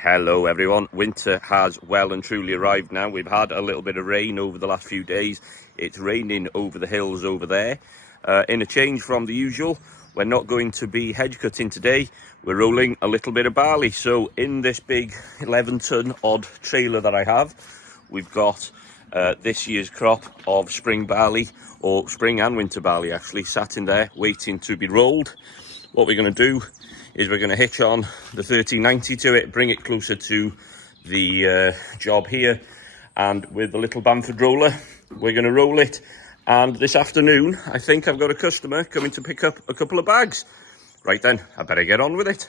Hello everyone, winter has well and truly arrived now. We've had a little bit of rain over the last few days. It's raining over the hills over there. In a change from the usual, we're not going to be hedge cutting today. We're rolling a little bit of barley. So in this big 11-ton odd trailer that I have, we've got this year's crop of spring barley, or spring and winter barley actually, sat in there waiting to be rolled. What we're going to do is we're going to hitch on the 1390 to it, bring it closer to the job here, and with the little Bamford roller, we're going to roll it. And this afternoon, I think I've got a customer coming to pick up a couple of bags. Right then, I better get on with it.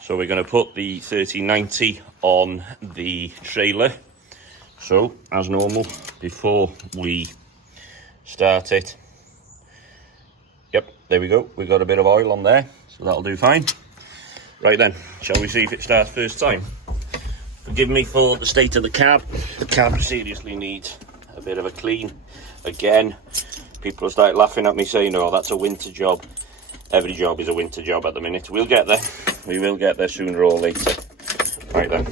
So we're going to put the 1390 on the trailer. So, as normal, before we start it, yep, there we go. We've got a bit of oil on there, so that'll do fine. Right then, shall we see if it starts first time? Forgive me for the state of the cab. The cab seriously needs a bit of a clean. Again, people will start laughing at me saying, oh, that's a winter job. Every job is a winter job at the minute. We'll get there. We will get there sooner or later. Right then,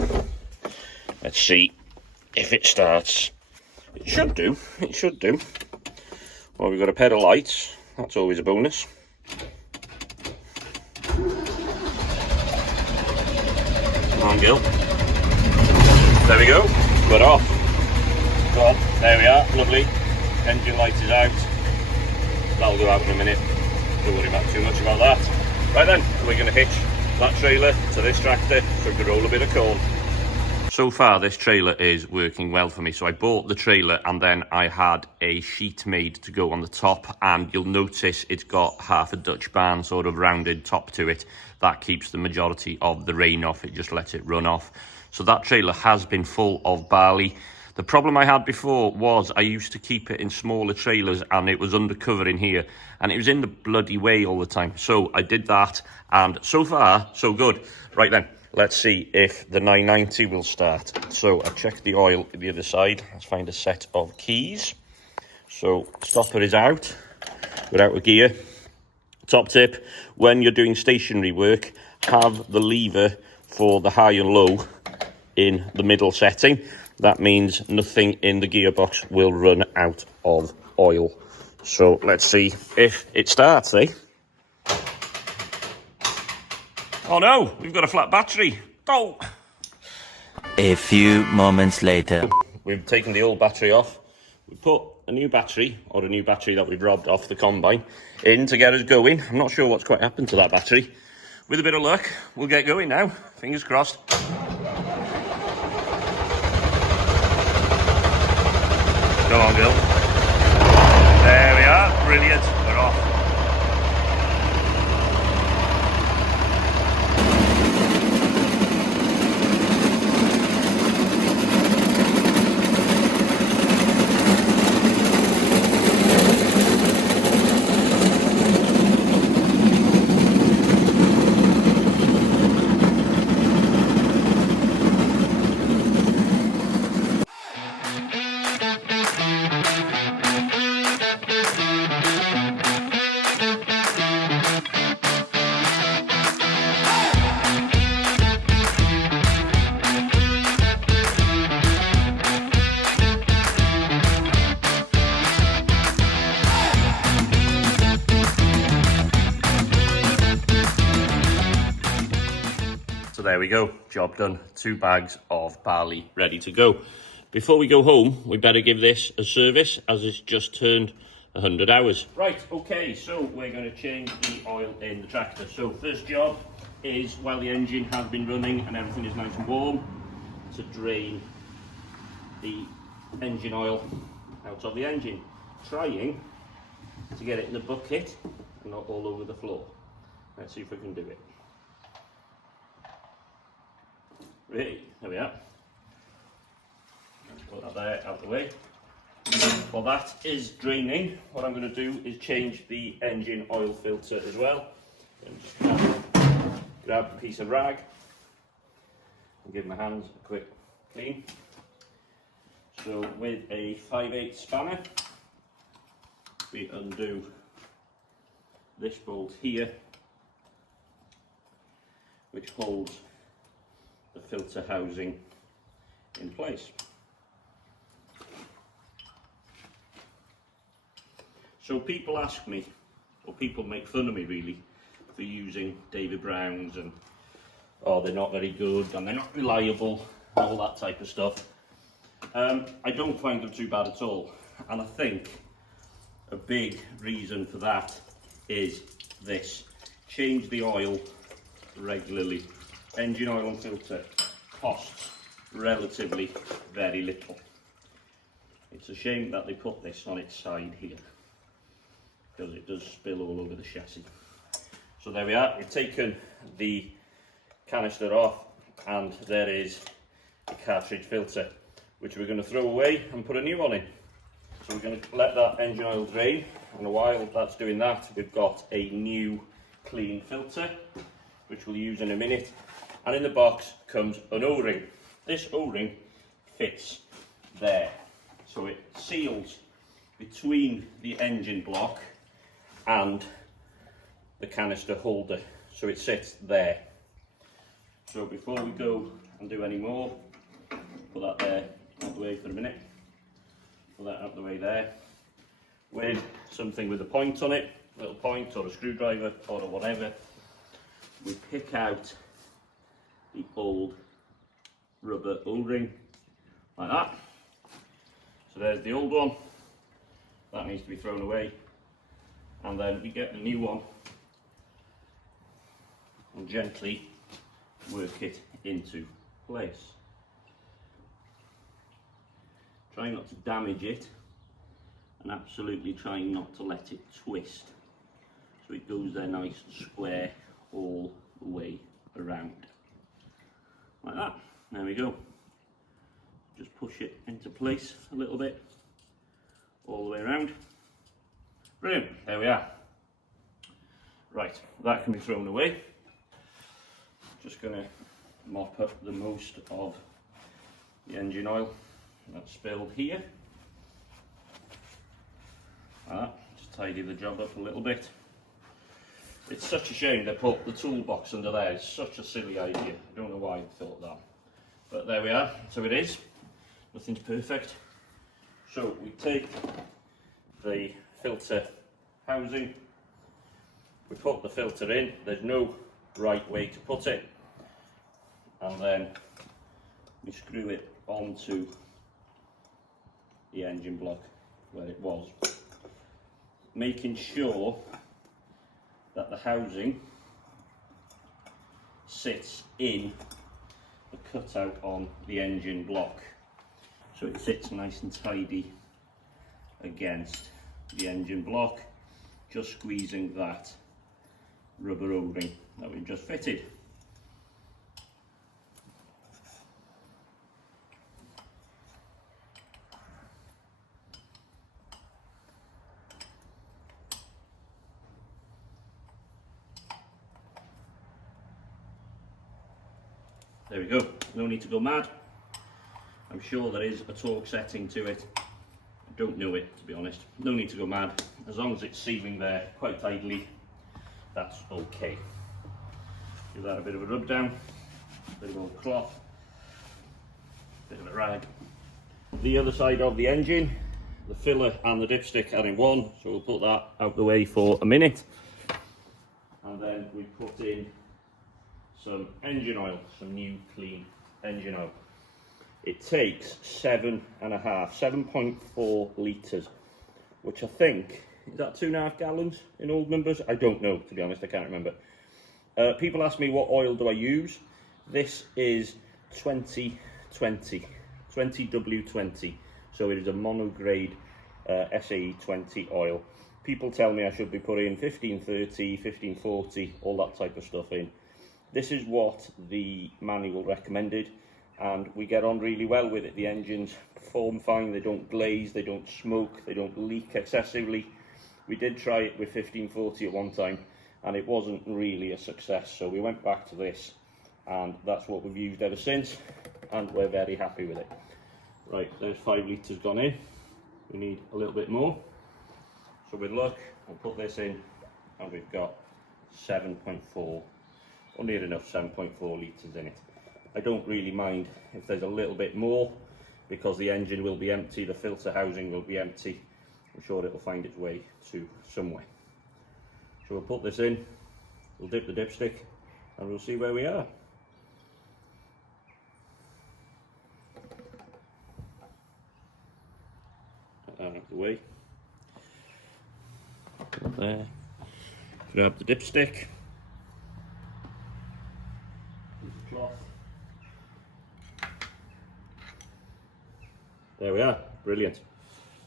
let's see if it starts. It should do. It should do. Well, we've got a pair of lights. That's always a bonus. Come on, Gil. There we go. We're off. Go on. There we are. Lovely. Engine light is out. That'll go out in a minute. Don't worry about too much about that. Right then, we're going to hitch that trailer to this tractor so we can roll a bit of corn. So far, this trailer is working well for me. So I bought the trailer and then I had a sheet made to go on the top, and you'll notice it's got half a Dutch barn sort of rounded top to it. That keeps the majority of the rain off. It just lets it run off. So that trailer has been full of barley. The problem I had before was I used to keep it in smaller trailers and it was undercover in here and it was in the bloody way all the time. So I did that and so far, so good. Right then, let's see if the 990 will start. So I checked the oil the other side. Let's find a set of keys. So stopper is out, we're out of gear. Top tip, when you're doing stationary work, have the lever for the high and low in the middle setting. That means nothing in the gearbox will run out of oil. So let's see if it starts, eh? Oh no, we've got a flat battery. Oh! A few moments later. We've taken the old battery off. We put a new battery, or a new battery that we've robbed off the combine, in to get us going. I'm not sure what's quite happened to that battery. With a bit of luck, we'll get going now. Fingers crossed. Come on, Gil. There we are. Brilliant. We're off. So there we go, job done. 2 bags of barley ready to go. Before we go home, we better give this a service as it's just turned 100 hours. Right, okay, so we're going to change the oil in the tractor. So first job is, while the engine has been running and everything is nice and warm, to drain the engine oil out of the engine. Trying to get it in the bucket and not all over the floor. Let's see if we can do it. Right, there we are. Put that there out the way. While that is draining, what I'm going to do is change the engine oil filter as well. And just grab a piece of rag and give my hands a quick clean. So with a 5/8 spanner, we undo this bolt here, which holds the filter housing in place. So people ask me, or people make fun of me really, for using David Brown's and, oh, they're not very good and they're not reliable, and all that type of stuff. I don't find them too bad at all, and I think a big reason for that is this: change the oil regularly. Engine oil and filter costs relatively very little. It's a shame that they put this on its side here, because it does spill all over the chassis. So there we are, we've taken the canister off, and there is a cartridge filter, which we're going to throw away and put a new one in. So we're going to let that engine oil drain, and while that's doing that, we've got a new clean filter, which we'll use in a minute. And in the box comes an O-ring. This O-ring fits there, so it seals between the engine block and the canister holder, so it sits there. So before we go and do any more, put that there out the way for a minute, put that out the way there, with something with a point on it, a little point or a screwdriver or whatever. We pick out the old rubber O-ring like that. So there's the old one, that needs to be thrown away, and then we get the new one and gently work it into place. Try not to damage it, and absolutely try not to let it twist, so it goes there nice and square all the way around. Like that. There we go. Just push it into place a little bit, all the way around. Brilliant, there we are. Right, that can be thrown away. Just going to mop up the most of the engine oil that's spilled here. Like that. Just tidy the job up a little bit. It's such a shame they put the toolbox under there. It's such a silly idea. I don't know why they thought that. But there we are. So it is. Nothing's perfect. So we take the filter housing, we put the filter in. There's no right way to put it. And then we screw it onto the engine block where it was, making sure that the housing sits in the cutout on the engine block, so it sits nice and tidy against the engine block, just squeezing that rubber O-ring that we've just fitted. There we go, no need to go mad. I'm sure there is a torque setting to it. I don't know it, to be honest. No need to go mad. As long as it's sealing there quite tidily, that's okay. Give that a bit of a rub down, a bit of old cloth, bit of a rag. The other side of the engine, the filler and the dipstick are in one, so we'll put that out the way for a minute. And then we put in some engine oil, some new clean engine oil. It takes 7.4 litres, which I think, is that 2.5 gallons in old numbers? I don't know, to be honest, I can't remember. People ask me what oil do I use. This is 20W20, so it is a monograde SAE 20 oil. People tell me I should be putting 1530, 1540, all that type of stuff in. This is what the manual recommended, and we get on really well with it. The engines perform fine, they don't glaze, they don't smoke, they don't leak excessively. We did try it with 1540 at one time, and it wasn't really a success, so we went back to this, and that's what we've used ever since, and we're very happy with it. Right, there's 5 litres gone in. We need a little bit more, so with luck we'll put this in, and we've got 7.4, or near enough 7.4 litres in it. I don't really mind if there's a little bit more, because the engine will be empty, the filter housing will be empty. I'm sure it'll find its way to somewhere. So we'll put this in, we'll dip the dipstick, and we'll see where we are. Get that out of the way. Put there. Grab the dipstick. Cloth. There we are, brilliant.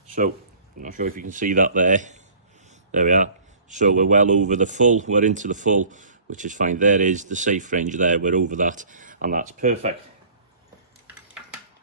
So, I'm not sure if you can see that there. There we are. So we're well over the full, we're into the full, which is fine. There is the safe range there, we're over that, and that's perfect.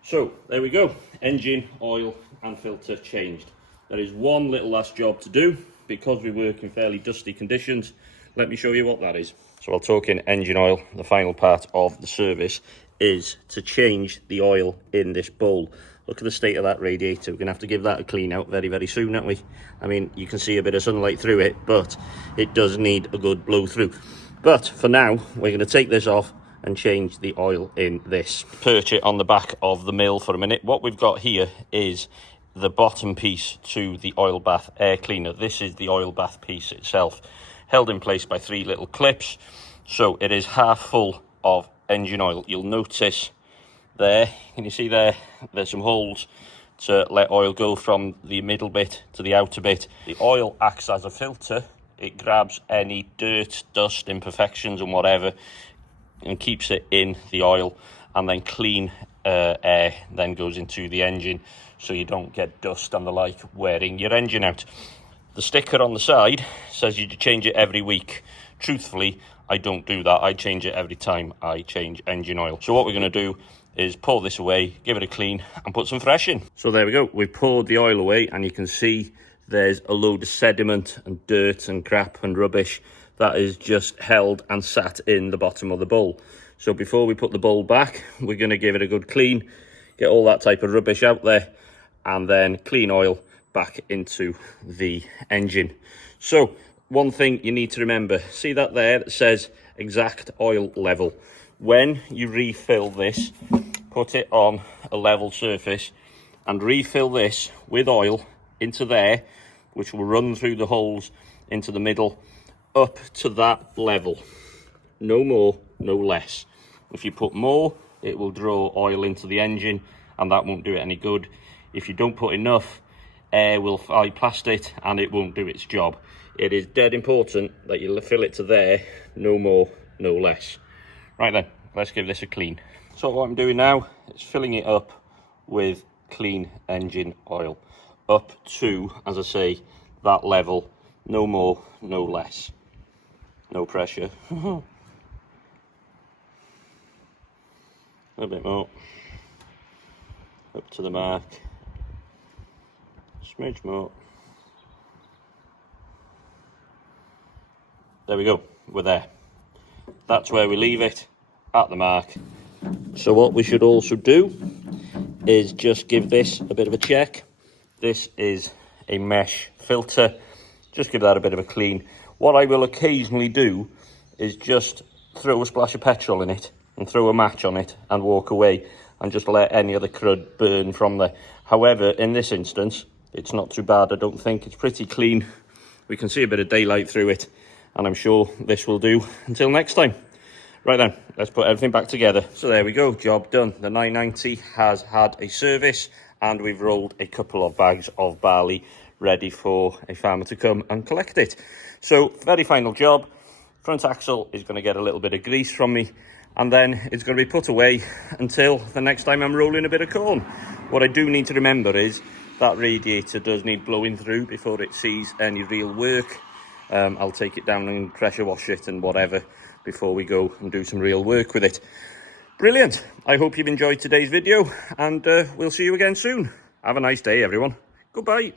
So, there we go. Engine, oil, and filter changed. There is one little last job to do, because we work in fairly dusty conditions. Let me show you what that is. So while talking engine oil, the final part of the service is to change the oil in this bowl. Look at the state of that radiator. We're going to have to give that a clean out very, very soon, aren't we? I mean, you can see a bit of sunlight through it, but it does need a good blow through. But for now, we're going to take this off and change the oil in this. Perch it on the back of the mill for a minute. What we've got here is the bottom piece to the oil bath air cleaner. This is the oil bath piece itself, held in place by 3 little clips. So it is half full of engine oil. You'll notice there, can you see there, there's some holes to let oil go from the middle bit to the outer bit. The oil acts as a filter. It grabs any dirt, dust, imperfections and whatever, and keeps it in the oil, and then clean air then goes into the engine, so you don't get dust and the like wearing your engine out. The sticker on the side says you change it every week. Truthfully, I don't do that. I change it every time I change engine oil. So what we're going to do is pour this away, give it a clean, and put some fresh in. So there we go. We've poured the oil away, and you can see there's a load of sediment and dirt and crap and rubbish that is just held and sat in the bottom of the bowl. So before we put the bowl back, we're going to give it a good clean, get all that type of rubbish out there, and then clean oil back into the engine. So one thing you need to remember, see that there that says exact oil level. When you refill this, put it on a level surface and refill this with oil into there, which will run through the holes into the middle, up to that level. No more, no less. If you put more, it will draw oil into the engine, and that won't do it any good. If you don't put enough, air will fly past it and it won't do its job. It is dead important that you fill it to there, no more, no less. Right then, let's give this a clean. So what I'm doing now is filling it up with clean engine oil, up to, as I say, that level, no more, no less. No pressure. A little bit more. Up to the mark. Smidge more. There we go, we're there. That's where we leave it, at the mark. So what we should also do is just give this a bit of a check. This is a mesh filter. Just give that a bit of a clean. What I will occasionally do is just throw a splash of petrol in it and throw a match on it and walk away and just let any of the crud burn from there. However, in this instance, it's not too bad, I don't think. It's pretty clean. We can see a bit of daylight through it, and I'm sure this will do until next time. Right then, let's put everything back together. So there we go, job done. The 990 has had a service, and we've rolled a couple of bags of barley ready for a farmer to come and collect it. So, very final job. Front axle is going to get a little bit of grease from me, and then it's going to be put away until the next time I'm rolling a bit of corn. What I do need to remember is that radiator does need blowing through before it sees any real work. I'll take it down and pressure wash it and whatever before we go and do some real work with it. Brilliant. I hope you've enjoyed today's video, and we'll see you again soon. Have a nice day, everyone. Goodbye.